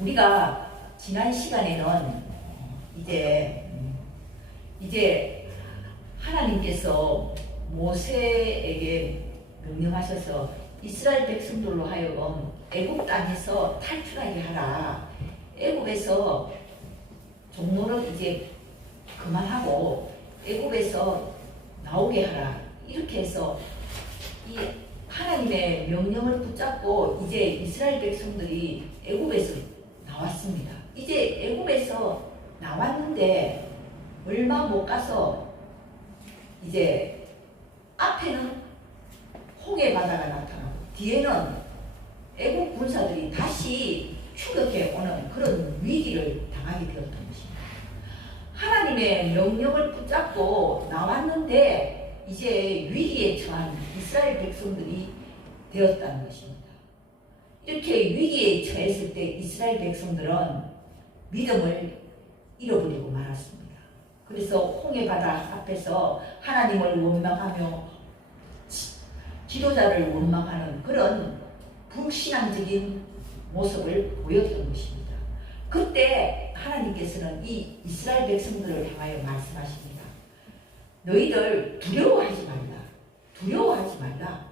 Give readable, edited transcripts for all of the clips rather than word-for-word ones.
우리가 지난 시간에는 이제 하나님께서 모세에게 명령하셔서 이스라엘 백성들로 하여금 애굽 땅에서 탈출하게 하라. 애굽에서 종노릇 이제 그만하고 애굽에서 나오게 하라. 이렇게 해서 이 하나님의 명령을 붙잡고 이제 이스라엘 백성들이 애굽에서 나왔습니다. 이제 애굽에서 나왔는데 얼마 못 가서 이제 앞에는 홍해 바다가 나타나고 뒤에는 애국 군사들이 다시 추격해 오는 그런 위기를 당하게 되었던 것입니다. 하나님의 명령을 붙잡고 나왔는데 이제 위기에 처한 이스라엘 백성들이 되었다는 것입니다. 이렇게 위기에 처했을 때 이스라엘 백성들은 믿음을 잃어버리고 말았습니다. 그래서 홍해 바다 앞에서 하나님을 원망하며 지도자를 원망하는 그런 불신앙적인 모습을 보였던 것입니다. 그때 하나님께서는 이 이스라엘 백성들을 향하여 말씀하십니다. 너희들 두려워하지 말라. 두려워하지 말라.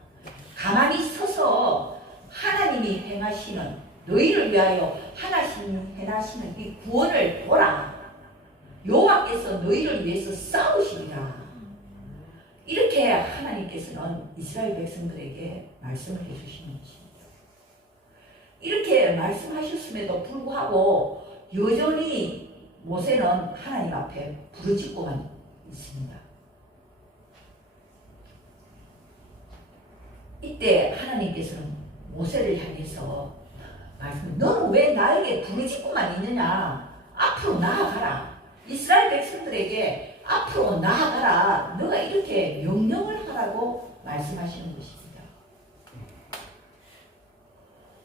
가만히 서서 하나님이 행하시는 너희를 위하여 하나님이 행하시는 이 구원을 보라. 여호와께서 너희를 위해서 싸우시리라. 이렇게 하나님께서는 이스라엘 백성들에게 말씀을 해주시는 것입니다. 이렇게 말씀하셨음에도 불구하고 여전히 모세는 하나님 앞에 부르짖고만 있습니다. 이때 하나님께서는 모세를 향해서 너는 왜 나에게 부르짖고만 있느냐? 앞으로 나아가라. 이스라엘 백성들에게 앞으로 나아가라. 너가 이렇게 명령을 하라고 말씀하시는 것입니다.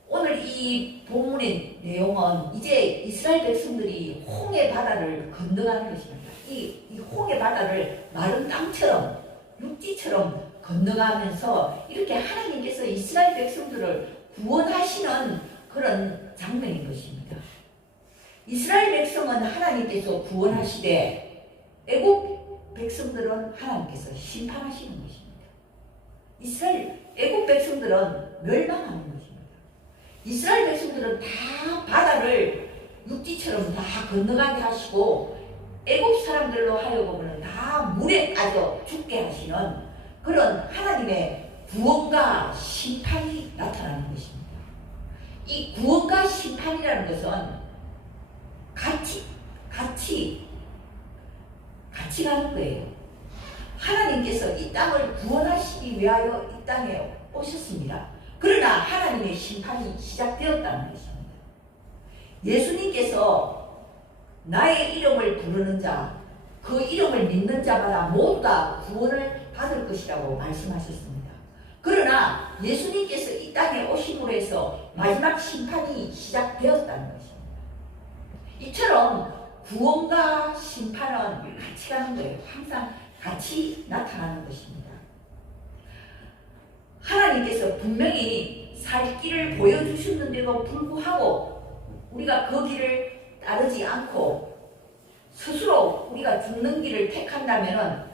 오늘 이 본문의 내용은 이제 이스라엘 백성들이 홍해 바다를 건너가는 것입니다. 이 홍해 바다를 마른 땅처럼 육지처럼 건너가면서 이렇게 하나님께서 이스라엘 백성들을 구원하시는 그런 장면인 것입니다. 이스라엘 백성은 하나님께서 구원하시되 애굽 백성들은 하나님께서 심판하시는 것입니다. 애굽 백성들은 멸망하는 것입니다. 이스라엘 백성들은 다 바다를 육지처럼 다 건너가게 하시고 애굽 사람들로 하여금은 다 물에 빠져 죽게 하시는 그런 하나님의 구원과 심판이 나타나는 것입니다. 이 구원과 심판이라는 것은 같이 가는 거예요. 하나님께서 이 땅을 구원하시기 위하여 이 땅에 오셨습니다. 그러나 하나님의 심판이 시작되었다는 것입니다. 예수님께서 나의 이름을 부르는 자, 그 이름을 믿는 자마다 모두 다 구원을 받을 것이라고 말씀하셨습니다. 그러나 예수님께서 이 땅에 오심으로 해서 마지막 심판이 시작되었다는 것입니다. 이처럼 구원과 심판은 같이 가는 거예요. 항상 같이 나타나는 것입니다. 하나님께서 분명히 살 길을 보여주셨는데도 불구하고 우리가 그 길을 따르지 않고 스스로 우리가 죽는 길을 택한다면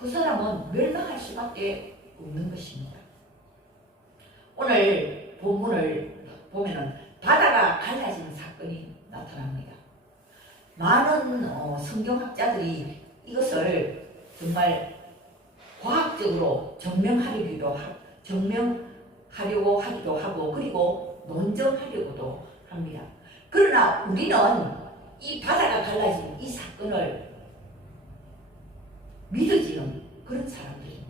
그 사람은 멸망할 수밖에 없는 것입니다. 오늘 본문을 보면은 바다가 갈라지는 사건이 나타납니다. 많은 성경학자들이 이것을 정말 과학적으로 증명하려고 하기도 하고 그리고 논증하려고도 합니다. 그러나 우리는 이 바다가 갈라진 이 사건을 믿어지는 그런 사람들입니다.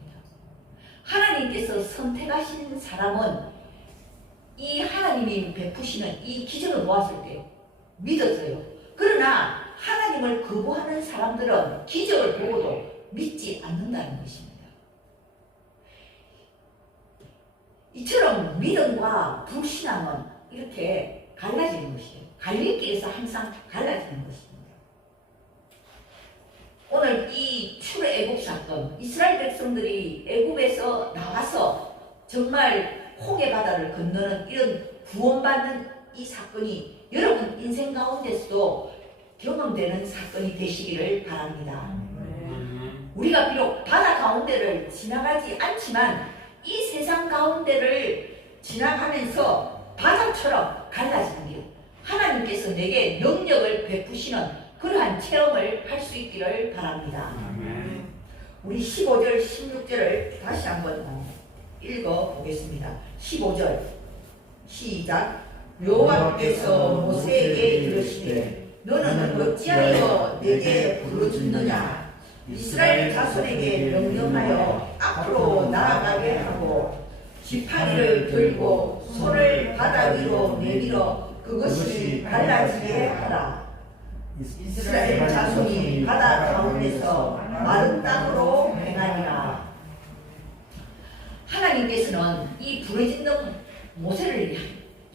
하나님께서 선택하신 사람은 이 하나님이 베푸시는 이 기적을 보았을 때 믿어져요. 그러나 하나님을 거부하는 사람들은 기적을 보고도 믿지 않는다는 것입니다. 이처럼 믿음과 불신앙은 이렇게 갈라지는 것이에요. 갈림길에서 항상 갈라지는 것입니다. 오늘 이 출애굽 사건, 이스라엘 백성들이 애굽에서 나와서 정말 홍해 바다를 건너는 이런 구원받는 이 사건이 여러분 인생 가운데서도 경험되는 사건이 되시기를 바랍니다. 우리가 비록 바다 가운데를 지나가지 않지만 이 세상 가운데를 지나가면서 바다처럼 갈라지는 길, 하나님께서 내게 능력을 베푸시는 그러한 체험을 할 수 있기를 바랍니다. 우리 15절, 16절을 다시 한번 읽어보겠습니다. 15절 시작. 여호와께서 모세에게 이르시되 너는 어찌하여 내게 부르짖느냐. 이스라엘 자손에게 명령하여 앞으로 나아가게 하고 지팡이를 들고 손을 바다 위로 내밀어 그것이 갈라지게 하라. 이스라엘 자손이 바다 가운데서 마른 땅으로 행하리라. 하나님께서는 이 부르짖는 모세를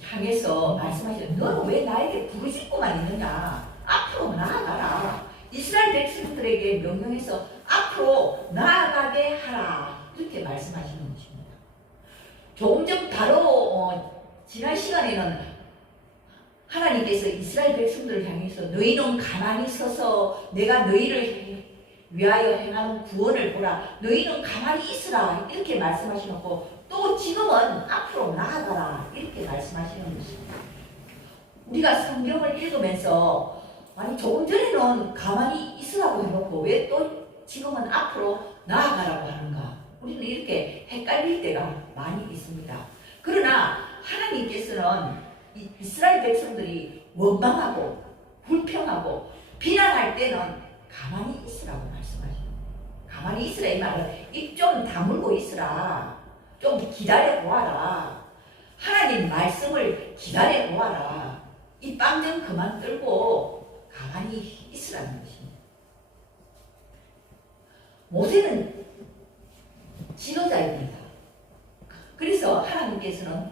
향해서 말씀하시죠. 너는 왜 나에게 부르짖고만 있느냐. 앞으로 나아가라. 이스라엘 백성들에게 명령해서 앞으로 나아가게 하라. 이렇게 말씀하시는 것입니다. 조금 전 바로 지난 시간에는 하나님께서 이스라엘 백성들을 향해서 너희는 가만히 서서 내가 너희를 위하여 행하는 구원을 보라. 너희는 가만히 있으라. 이렇게 말씀하시고 또 지금은 앞으로 나아가라. 이렇게 말씀하시는 것입니다. 우리가 성경을 읽으면서 아니 조금 전에는 가만히 있으라고 해놓고 왜 또 지금은 앞으로 나아가라고 하는가. 우리는 이렇게 헷갈릴 때가 많이 있습니다. 그러나 하나님께서는 이스라엘 백성들이 원망하고 불평하고 비난할 때는 가만히 있으라고 말씀하셔요. 가만히 있으라 이 말은 입 좀 다물고 있으라. 좀 기다려 보아라. 하나님 말씀을 기다려 보아라. 이 빵 좀 그만 떨고 가만히 있으라는 것입니다. 모세는 지도자입니다. 그래서 하나님께서는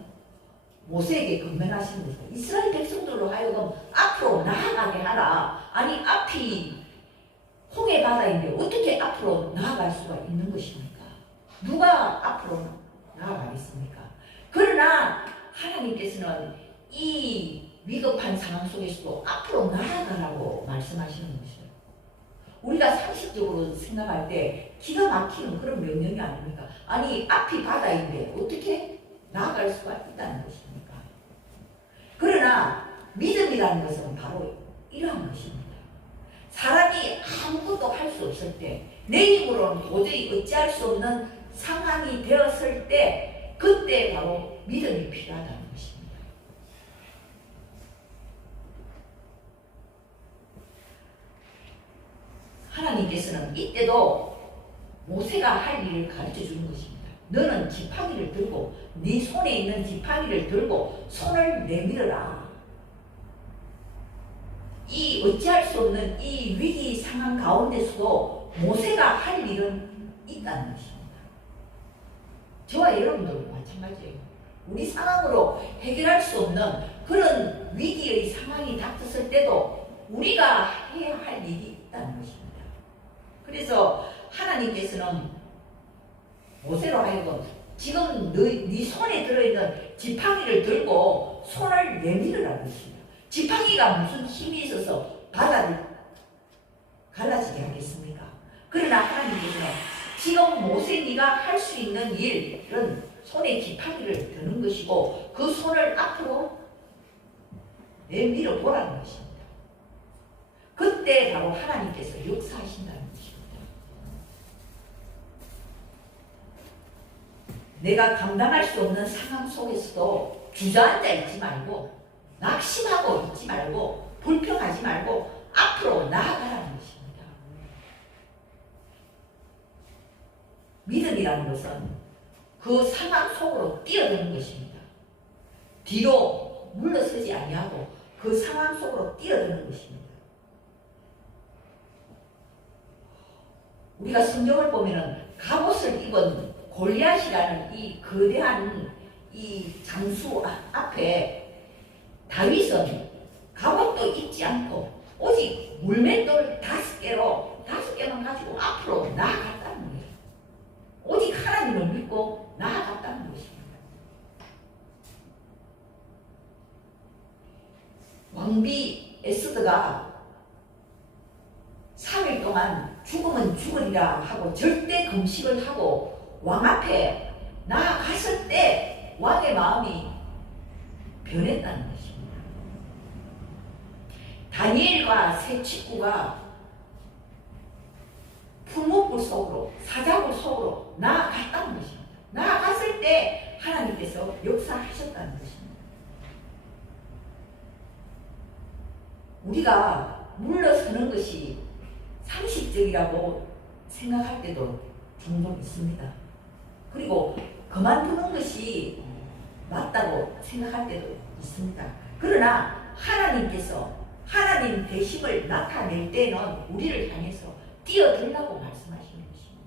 모세에게 건면하신 것은 이스라엘 백성들로 하여금 앞으로 나아가게 하라. 아니 앞이 홍해 바다인데 어떻게 앞으로 나아갈 수가 있는 것입니까? 누가 앞으로 나아가겠습니까? 그러나 하나님께서는 이 위급한 상황 속에서도 앞으로 나아가라고 말씀하시는 것이에요. 우리가 상식적으로 생각할 때 기가 막히는 그런 명령이 아닙니까? 아니 앞이 바다인데 어떻게 나아갈 수가 있다는 것입니까? 그러나 믿음이라는 것은 바로 이러한 것입니다. 사람이 아무것도 할 수 없을 때, 내 힘으로는 도저히 어찌할 수 없는 상황이 되었을 때, 그때 바로 믿음이 필요하다는 것입니다. 하나님께서는 이때도 모세가 할 일을 가르쳐 주는 것입니다. 너는 지팡이를 들고 네 손에 있는 지팡이를 들고 손을 내밀어라. 이 어찌할 수 없는 이 위기 상황 가운데서도 모세가 할 일은 있다는 것입니다. 저와 여러분들도 마찬가지예요. 우리 상황으로 해결할 수 없는 그런 위기의 상황이 닥쳤을 때도 우리가 해야 할 일이 있다는 것입니다. 그래서 하나님께서는 모세로 하여금 지금 네 손에 들어있는 지팡이를 들고 손을 내밀으라는 것입니다. 지팡이가 무슨 힘이 있어서 바다를 갈라지게 하겠습니까? 그러나 하나님께서는 지금 모세 네가 할 수 있는 일은 손에 지팡이를 드는 것이고 그 손을 앞으로 내밀어 보라는 것입니다. 그때 바로 하나님께서 역사하신다는 것입니다. 내가 감당할 수 없는 상황 속에서도 주저앉아 있지 말고 낙심하고 있지 말고 불평하지 말고 앞으로 나아가라는 것입니다. 믿음이라는 것은 그 상황 속으로 뛰어드는 것입니다. 뒤로 물러서지 아니하고 그 상황 속으로 뛰어드는 것입니다. 우리가 성경을 보면은 갑옷을 입은 골리앗이라는 이 거대한 이 장수 앞에 다윗은 갑옷도 입지 않고 오직 물맷돌 5개만 가지고 앞으로 나아갔다는 거예요. 오직 하나님을 믿고 나아갔다는 것입니다. 경비 에스더가 3일 동안 죽으면 죽으리라 하고 절대 금식을 하고 왕 앞에 나아갔을 때 왕의 마음이 변했다는 것입니다. 다니엘과 세 친구가 풀무불 속으로, 사자굴 속으로 나아갔다는 것입니다. 나아갔을 때 하나님께서 역사하셨다는 것입니다. 우리가 물러서는 것이 상식적이라고 생각할 때도 종종 있습니다. 그리고 그만두는 것이 맞다고 생각할 때도 있습니다. 그러나 하나님께서 하나님 되심을 나타낼 때는 우리를 향해서 뛰어들라고 말씀하시는 것입니다.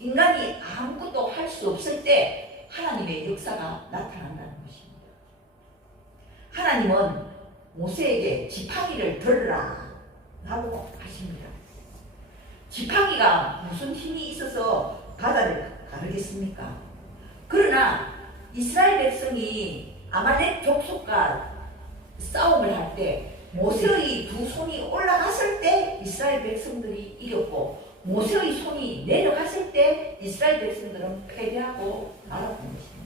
인간이 아무것도 할 수 없을 때 하나님의 역사가 나타난다는 것입니다. 하나님은 모세에게 지팡이를 들으라 라고 하십니다. 지팡이가 무슨 힘이 있어서 바다를 가르겠습니까? 그러나 이스라엘 백성이 아말렉 족속과 싸움을 할 때 모세의 두 손이 올라갔을 때 이스라엘 백성들이 이겼고 모세의 손이 내려갔을 때 이스라엘 백성들은 패배하고 말았던 것입니다.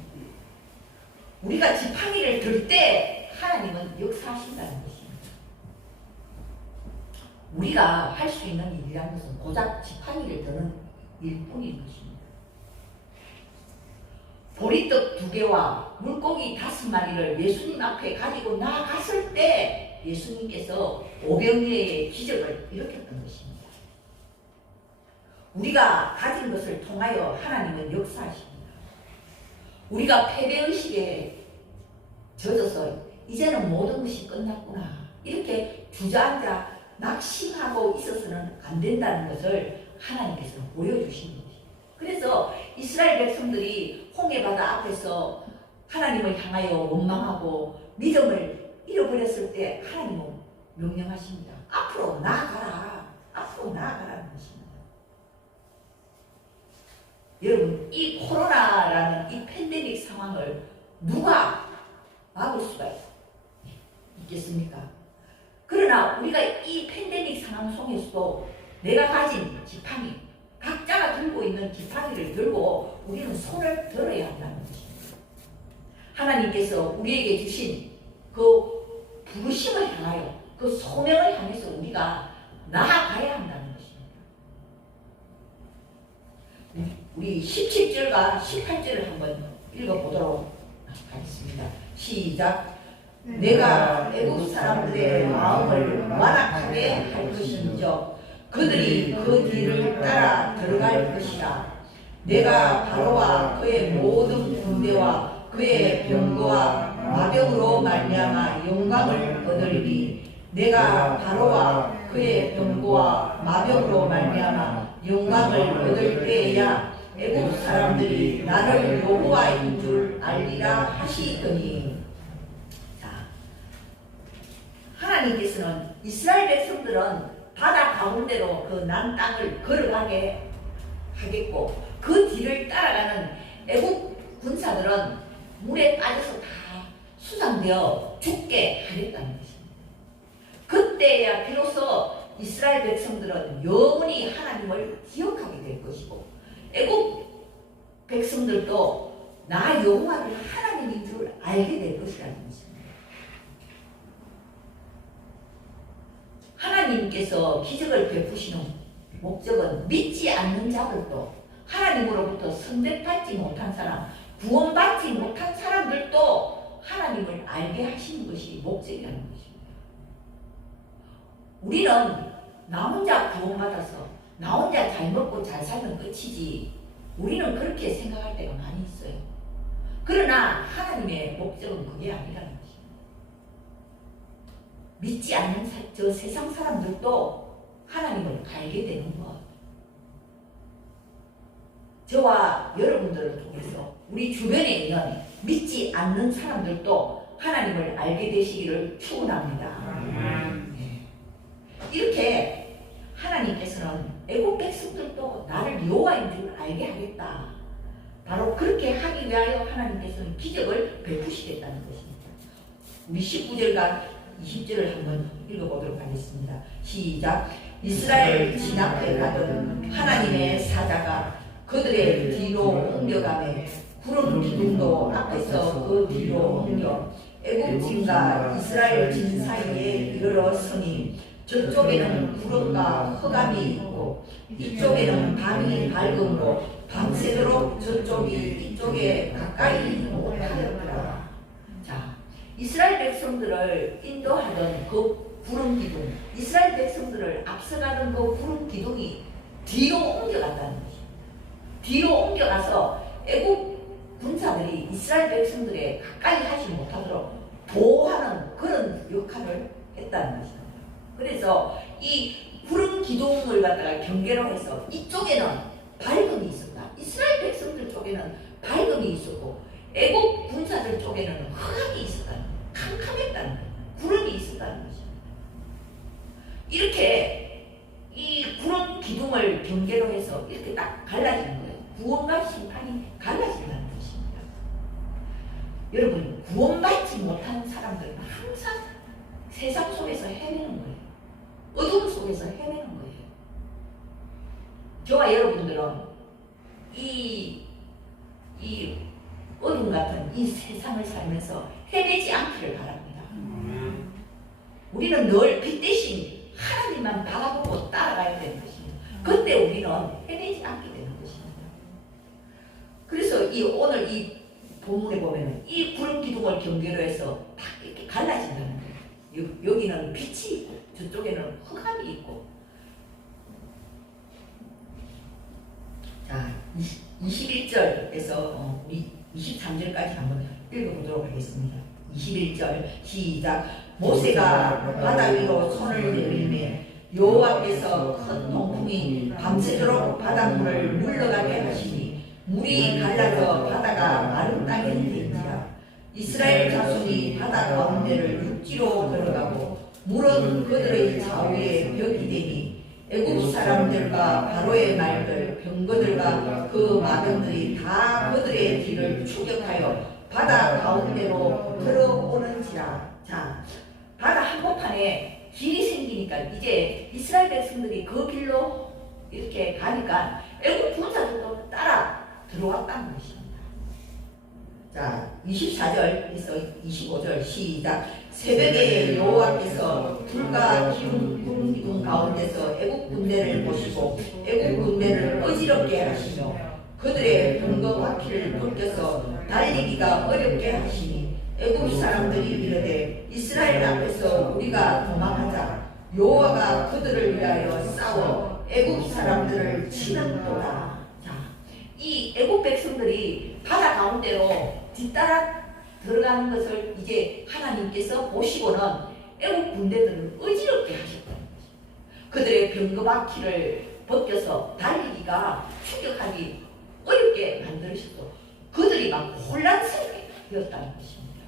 우리가 지팡이를 들 때 하나님은 역사하신다는 것입니다. 우리가 할 수 있는 일이라는 것은 고작 지팡이를 드는 일뿐인 것입니다. 보리떡 2개와 물고기 5마리를 예수님 앞에 가지고 나아갔을 때 예수님께서 오병이어의 기적을 일으켰던 것입니다. 우리가 가진 것을 통하여 하나님은 역사하십니다. 우리가 패배의식에 젖어서 이제는 모든 것이 끝났구나 이렇게 주저앉아 낙심하고 있어서는 안 된다는 것을 하나님께서 보여주신 것입니다. 그래서 이스라엘 백성들이 홍해바다 앞에서 하나님을 향하여 원망하고 믿음을 잃어버렸을 때 하나님은 명령하십니다. 앞으로 나아가라. 앞으로 나아가라는 것입니다. 여러분, 이 코로나라는 이 팬데믹 상황을 누가 막을 수가 있겠습니까? 그러나 우리가 이 팬데믹 상황 속에서도 내가 가진 지팡이, 각자가 들고 있는 지팡이를 들고 우리는 손을 들어야 한다는 것입니다. 하나님께서 우리에게 주신 그 부르심을 향하여 그 소명을 향해서 우리가 나아가야 한다는 것입니다. 우리 17절과 18절을 한번 읽어보도록 하겠습니다. 시작. 내가 애국 사람들의 마음을 완악하게 할 것인즉 그들이 그 뒤를 따라 들어갈 것이라. 내가 바로와 그의 모든 군대와 그의 병거와 마병으로 말미암아 영광을 얻으리니 내가 바로와 그의 병거와 마병으로 말미암아 영광을 얻을 때에야 애국 사람들이 나를 여호와인 줄 알리라 하시더니. 자, 하나님께서는 이스라엘 백성들은 바다 가운데로 그 난 땅을 걸어가게 하겠고 그 뒤를 따라가는 애국 군사들은 물에 빠져서 다 수상되어 죽게 하겠다는 것입니다. 그때야 비로소 이스라엘 백성들은 영원히 하나님을 기억하게 될 것이고 애국 백성들도 나 여호와를 하나님인 줄 알게 될 것이라는 것입니다. 하나님께서 기적을 베푸시는 목적은 믿지 않는 자들도 하나님으로부터 선택받지 못한 사람, 구원받지 못한 사람들도 하나님을 알게 하시는 것이 목적이라는 것입니다. 우리는 나 혼자 구원받아서 나 혼자 잘 먹고 잘 살면 끝이지 우리는 그렇게 생각할 때가 많이 있어요. 그러나 하나님의 목적은 그게 아니라는 것입니다. 믿지 않는 저 세상 사람들도 하나님을 알게 되는 것. 저와 여러분들을 통해서 우리 주변에 있는 믿지 않는 사람들도 하나님을 알게 되시기를 축원합니다. 이렇게 하나님께서는 애국 백성들도 나를 여호와인 줄 알게 하겠다. 바로 그렇게 하기 위하여 하나님께서는 기적을 베푸시겠다는 것입니다. 우리 19절과 20절을 한번 읽어보도록 하겠습니다. 시작. 이스라엘 진 앞에 가던 하나님의 사자가 그들의 뒤로 옮겨가매 구름 기둥도 앞에서 그 뒤로 옮겨 애굽진과 이스라엘 진 사이에 이르러 서니 저쪽에는 구름과 흑암이 있고 이쪽에는 밤이 밝음으로 밤새도록 저쪽이 이쪽에 가까이 못하였더라. 자, 이스라엘 백성들을 인도하던 그 구름 기둥, 이스라엘 백성들을 앞서가던 그 구름 기둥이 뒤로 옮겨갔다는 것이죠. 뒤로 옮겨가서 애국 군사들이 이스라엘 백성들에 가까이 하지 못하도록 보호하는 그런 역할을 했다는 것입니다. 그래서 이 구름 기둥을 갖다가 경계로 해서 이쪽에는 밝음이 있었다. 이스라엘 백성들 쪽에는 밝음이 있었고 애국 군사들 쪽에는 흑암이 있었다는 거예요. 캄캄했다는 거예요. 구름이 있었다는 것입니다. 이렇게 이 구름 기둥을 경계로 해서 이렇게 딱 갈라지는 거예요. 구원과 심판이 갈라진다는 것입니다. 여러분, 구원받지 못하는 사람들은 항상 세상 속에서 헤매는 거예요. 어둠 속에서 헤매는 거예요. 저와 여러분들은 이 어둠 같은 이 세상을 살면서 헤매지 않기를 바랍니다. 우리는 늘 빛 대신 하나님만 바라보고 따라가야 되는 것입니다. 그때 우리는 헤매지 않게 되는 것입니다. 그래서 오늘 이 본문에 보면 이 구름 기둥을 경계로 해서 딱 이렇게 갈라진다는 거예요. 여기는 빛이 있고 저쪽에는 흑암이 있고. 자, 21절에서 우리 23절까지 한번 읽어보도록 하겠습니다. 21절 시작. 모세가 바다 위로 손을 내밀매 여호와께서 큰 동풍이 밤새도록 바닷물을 물러가게 하시니 물이 갈라져 바다가 마른 땅이 된지라. 이스라엘 자손이 바다 가운데를 육지로 걸어가고 물은 그들의 좌우에 벽이 되니 애굽 사람들과 바로의 말들 병거들과 그 마병들이 다 그들의 뒤를 추격하여 바다 가운데로 들어오는지라. 자, 바다 한복판에 길이 생기니까 이제 이스라엘 백성들이 그 길로 이렇게 가니까 애굽 군사들도 따라 들어왔다는 것입니다. 자, 24절에서 25절 시작. 새벽에 여호와께서 불과 구름 기둥 가운데서 애국 군대를 보시고 애국 군대를 어지럽게 하시며 그들의 병거 바퀴를 벗겨서 달리기가 어렵게 하시니 애국 사람들이 이르되 이스라엘 앞에서 우리가 도망하자. 여호와가 그들을 위하여 싸워 애국 사람들을 치는도다. 자, 이 애국 백성들이 바다 가운데로 뒤따라 들어가는 것을 이제 하나님께서 보시고는 애국 군대들을 어지럽게 하셨다는 것입니다. 그들의 병거 바퀴를 벗겨서 달리기가 추격하기 어렵게 만들으셨고 그들이 막 혼란스럽게 되었다는 것입니다.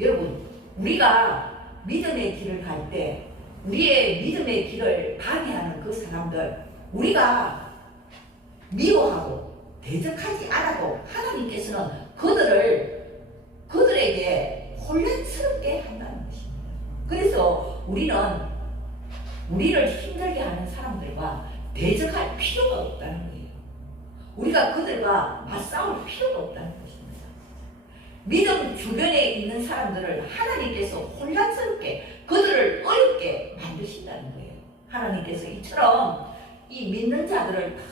여러분, 우리가 믿음의 길을 갈 때 우리의 믿음의 길을 방해하는 그 사람들 우리가 미워하고 대적하지 않아도 하나님께서는 그들에게 혼란스럽게 한다는 것입니다. 그래서 우리는 우리를 힘들게 하는 사람들과 대적할 필요가 없다는 거예요. 우리가 그들과 맞싸울 필요가 없다는 것입니다. 믿음 주변에 있는 사람들을 하나님께서 혼란스럽게 그들을 어렵게 만드신다는 거예요. 하나님께서 이처럼 이 믿는 자들을 다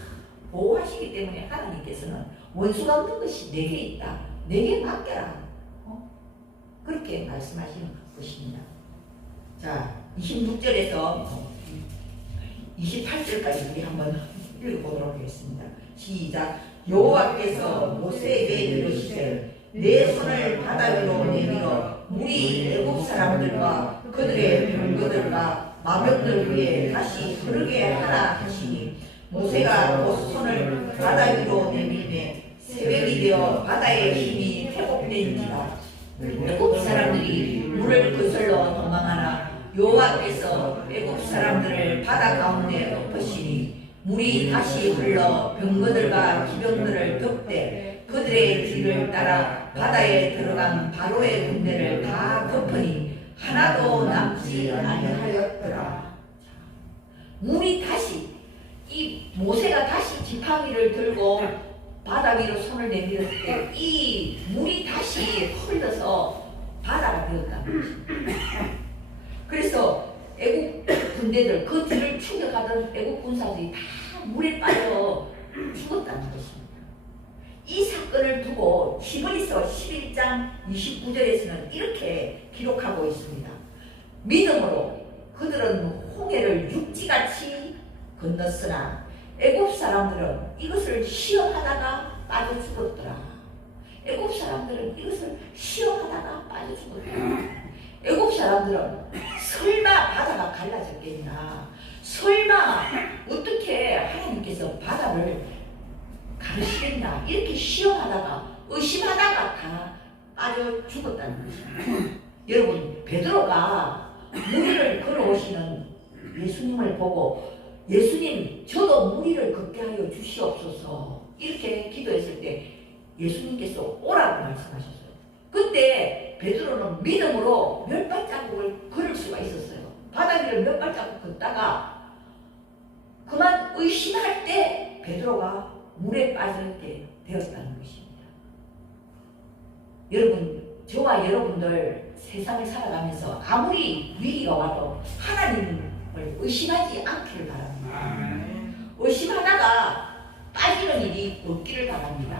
보호하시기 때문에 하나님께서는 원수가 없는 것이 내게 있다. 내게 맡겨라. 그렇게 말씀하시는 것입니다. 자, 26절에서 28절까지 우리 한번 읽어보도록 하겠습니다. 시작. 여호와께서 모세에게 이르시되 내 손을 바다 위로 내밀어 물이 애굽 사람들과 그들의 병거들과 마병들 위에 다시 흐르게 하라 하시니 모세가 곧 손을 바다 위로 내밀매 새벽이 되어 바다의 힘이 회복된지라. 애굽 사람들이 물을 거슬러 도망하나 여호와께서 애굽 사람들을 바다 가운데 엎으시니 물이 다시 흘러 병거들과 기병들을 덮되 그들의 뒤를 따라 바다에 들어간 바로의 군대를 다 덮으니 하나도 남지 아니하였더라. 물이 다시, 이 모세가 다시 지팡이를 들고 바다 위로 손을 내밀었을 때 이 물이 다시 흘러서 바다가 되었다는 것입니다. 그래서 애국 군대들, 그 뒤를 추격하던 애국 군사들이 다 물에 빠져 죽었다는 것입니다. 이 사건을 두고 히브리서 11장 29절에서는 이렇게 기록하고 있습니다. 믿음으로 그들은 홍해를 육지같이 건넜으나 애굽 사람들은 이것을 시험하다가 빠져 죽었더라. 애굽 사람들은 이것을 시험하다가 빠져 죽었더라. 애굽 사람들은 설마 바다가 갈라졌겠나? 설마 어떻게 하나님께서 바다를 가르치겠나? 이렇게 시험하다가 의심하다가 다 빠져 죽었다는 것입니다. 여러분, 베드로가 무리를 걸어오시는 예수님을 보고 예수님, 저도 무리를 걷게 하여 주시옵소서 이렇게 기도했을 때 예수님께서 오라고 말씀하셨어요. 그때 베드로는 믿음으로 몇 발자국을 걸을 수가 있었어요. 바다 위를 몇 발자국 걷다가 그만 의심할 때 베드로가 물에 빠지게 되었다는 것입니다. 여러분, 저와 여러분들 세상을 살아가면서 아무리 위기가 와도 하나님을 의심하지 않기를 바랍니다. 의심하다가 빠지는 일이 없기를 바랍니다.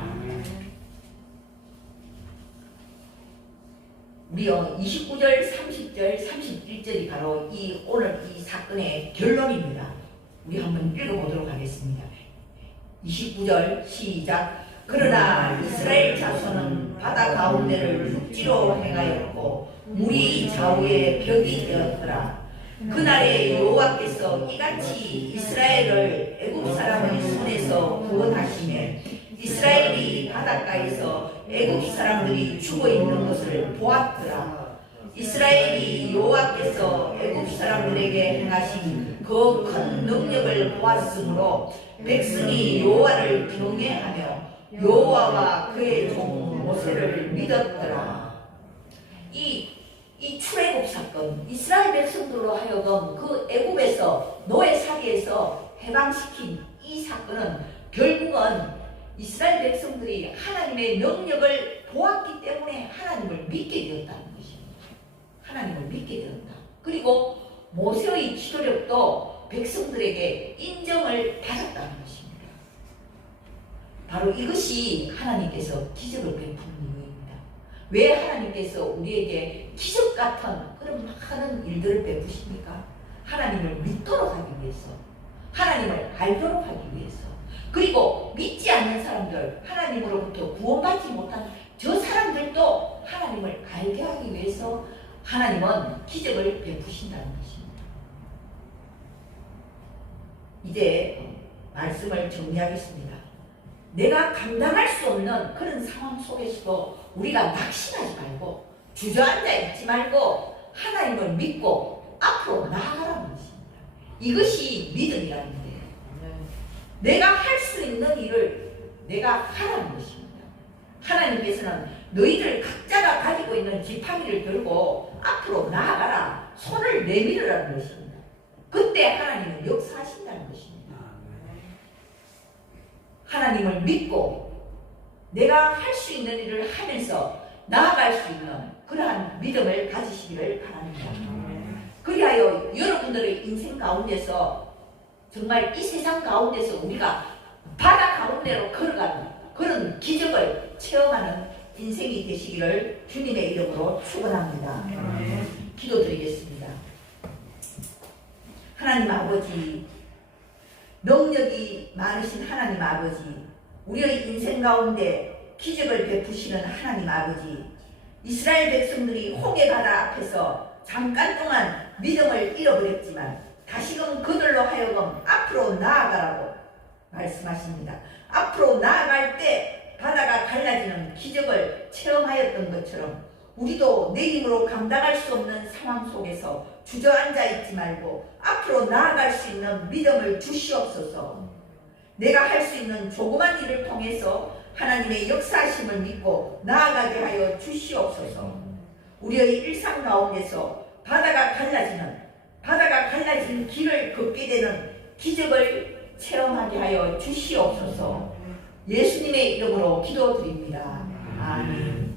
우리요 29절, 30절, 31절이 바로 오늘 이 사건의 결론입니다. 우리 한번 읽어보도록 하겠습니다. 29절 시작. 그러나 이스라엘 자손은 바다 가운데를 육지로 행하였고 물이 좌우에 벽이 되었더라. 그날에 여호와께서 이같이 이스라엘을 애굽 사람의 손에서 구원하시며 이스라엘이 바닷가에서 애굽 사람들이 죽어 있는 것을 보았더라. 이스라엘이 여호와께서 애굽 사람들에게 행하신 그 큰 능력을 보았으므로 백성이 여호와를 경외하며 여호와와 그의 종 모세를 믿었더라. 이 출애굽 사건, 이스라엘 백성들로 하여금 그 애굽에서 노예살이에서 해방시킨 이 사건은 결국은 이스라엘 백성들이 하나님의 능력을 보았기 때문에 하나님을 믿게 되었다는 것입니다. 하나님을 믿게 되었다. 그리고 모세의 기도력도 백성들에게 인정을 받았다는 것입니다. 바로 이것이 하나님께서 기적을 베푸는 이유입니다. 왜 하나님께서 우리에게 기적 같은 그런 많은 일들을 베푸십니까? 하나님을 믿도록 하기 위해서, 하나님을 알도록 하기 위해서, 그리고 믿지 않는 사람들, 하나님으로부터 구원받지 못한 저 사람들도 하나님을 알게 하기 위해서 하나님은 기적을 베푸신다는 것입니다. 이제 말씀을 정리하겠습니다. 내가 감당할 수 없는 그런 상황 속에서도 우리가 낙심하지 말고 주저앉아 있지 말고 하나님을 믿고 앞으로 나아가라는 것입니다. 이것이 믿음이라는 거예요. 내가 할 수 있는 일을 내가 하라는 것입니다. 하나님께서는 너희들 각자가 가지고 있는 지팡이를 들고 앞으로 나아가라, 손을 내밀으라는 것입니다. 그때 하나님은 역사하신다는 것입니다. 하나님을 믿고 내가 할 수 있는 일을 하면서 나아갈 수 있는 그러한 믿음을 가지시기를 바랍니다. 그리하여 여러분들의 인생 가운데서 정말 이 세상 가운데서 우리가 바다 가운데로 걸어가는 그런 기적을 체험하는 인생이 되시기를 주님의 이름으로 축원합니다. 기도드리겠습니다. 하나님 아버지, 능력이 많으신 하나님 아버지, 우리의 인생 가운데 기적을 베푸시는 하나님 아버지, 이스라엘 백성들이 홍해 바다 앞에서 잠깐 동안 믿음을 잃어버렸지만 다시금 그들로 하여금 앞으로 나아가라고 말씀하십니다. 앞으로 나아갈 때 바다가 갈라지는 기적을 체험하였던 것처럼 우리도 내 힘으로 감당할 수 없는 상황 속에서 주저앉아 있지 말고 앞으로 나아갈 수 있는 믿음을 주시옵소서. 내가 할 수 있는 조그만 일을 통해서 하나님의 역사하심을 믿고 나아가게 하여 주시옵소서. 우리의 일상 가운데서 바다가 갈라진 길을 걷게 되는 기적을 체험하게 하여 주시옵소서. 예수님의 이름으로 기도드립니다. 아멘.